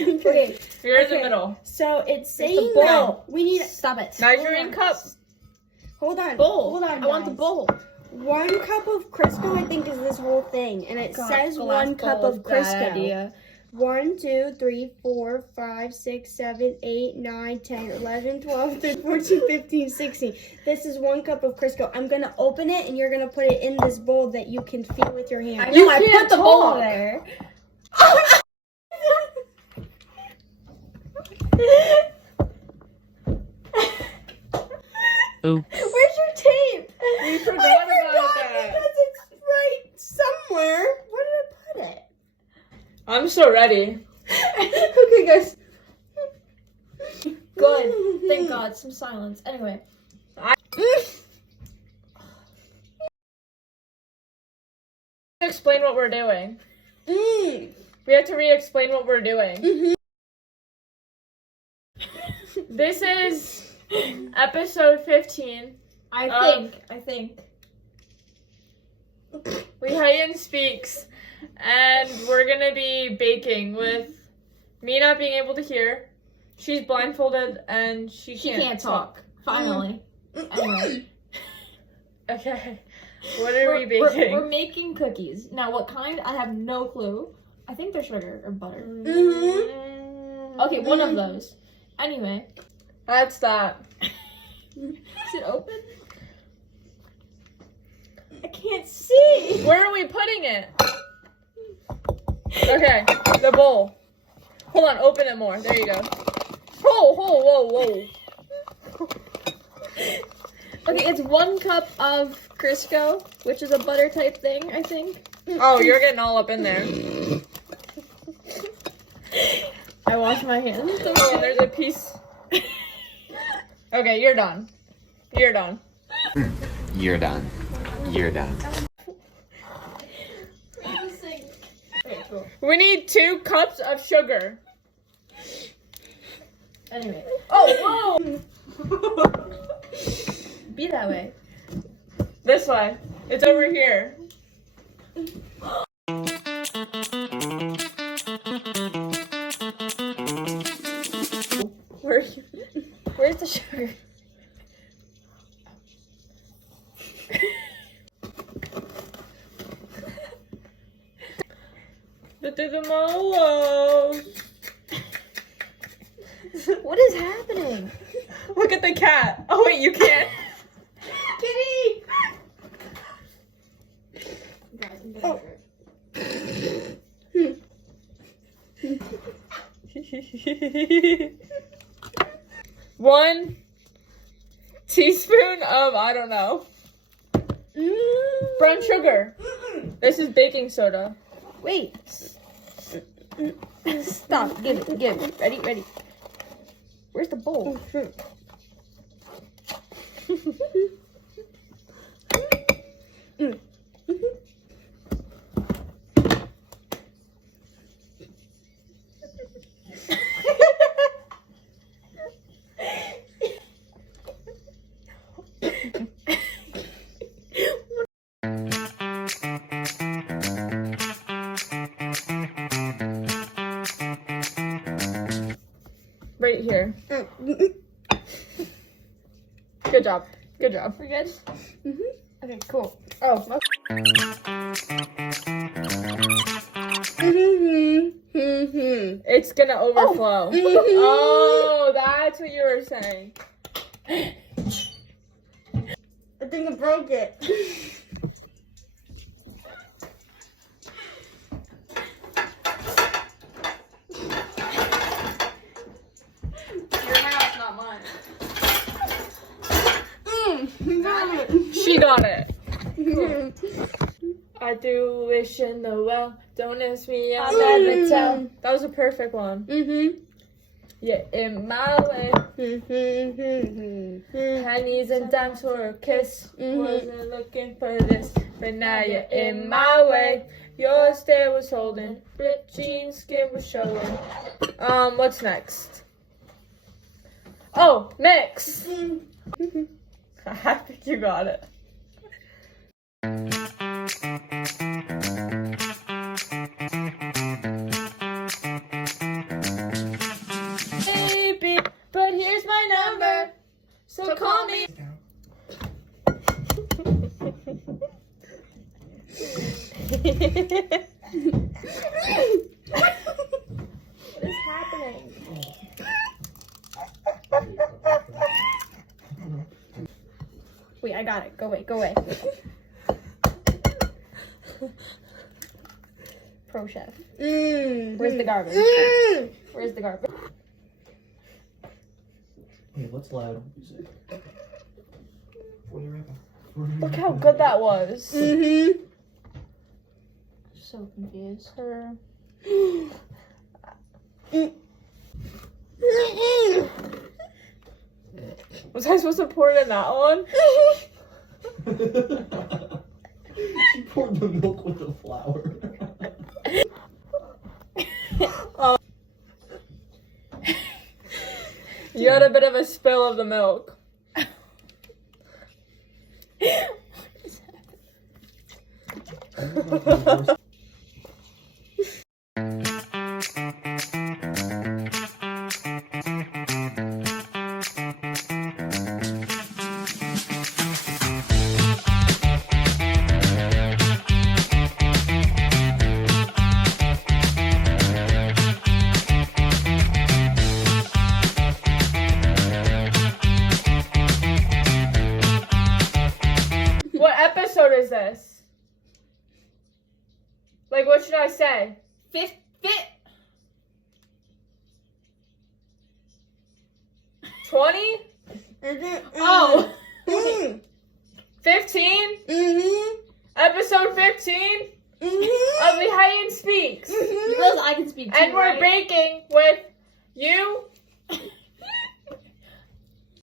Okay. You're in the middle. So it's saying the bowl. no. We need. Stop it. Measuring cup. Hold on. Bowl. Hold on. I want the guys. bowl. 1 cup of Crisco, I think, is this whole thing, and it says 1 cup of Crisco. 1, 2, 3, 4, 5, 6, 7, 8, 9, 10, 11, 12, 13, 14, 15, 16. This is 1 cup of Crisco. I'm gonna open it, and you're gonna put it in this bowl that you can feel with your hand. I put the bowl there. Ooh. Where's your tape? We forgot I about forgot that. because it's right somewhere. Where did I put it? I'm so ready. Okay, guys. Good. Thank God. Some silence. Anyway. Explain what we're doing. Mm. We have to re-explain what we're doing. Mhm. This is episode 15. I think. Lehighton Speaks. And we're gonna be baking with me not being able to hear. She's blindfolded and she can't talk. Finally. Anyway. Okay. What are we baking? We're making cookies. Now, what kind? I have no clue. I think they're sugar or butter. Okay, one of those. Anyway. That's that. Is it open? I can't see. Where are we putting it? Okay, the bowl. Hold on, open it more. There you go. Whoa. Okay, it's 1 cup of Crisco, which is a butter type thing, I think. Oh, you're getting all up in there. I wash my hands. Oh, and there's a piece. Okay, you're done. You're done. You're done. You're done. Okay, cool. We need 2 cups of sugar. Anyway. Oh, Be that way. this way. It's over here. Where's the sugar? The mallows. What is happening? Look at the cat. Oh wait, you can't. Kitty. Oh. 1 teaspoon of, I don't know, brown sugar. This is baking soda. Wait. Stop. Give it. Ready. Where's the bowl? Right here. Good job. We're good? Okay, cool. Oh, it's gonna overflow. Oh, that's what you were saying. I think I broke it. Your house, not mine. You got it. She got it. I threw a wish in the well. Don't ask me, I'll never tell. That was a perfect one. Yeah, in my way. Pennies and dimes for a kiss. Wasn't looking for this, but now you're in my way. Your stare was holding, ripped jeans, skin was showing. What's next? Oh, mix. I think you got it. What is happening? Wait, I got it. Go away. Go away. Pro chef. Where's the garbage? Where's the garbage? Wait, what's loud music? Look how good that was. So confused. Was I supposed to pour it in that one? She poured the milk with the flour. You had a bit of a spill of the milk. What episode is this? Like, what should I say? 20? Oh! 15? Episode 15 of Lehighton Speaks. You realize I can speak too, And we're right? baking with you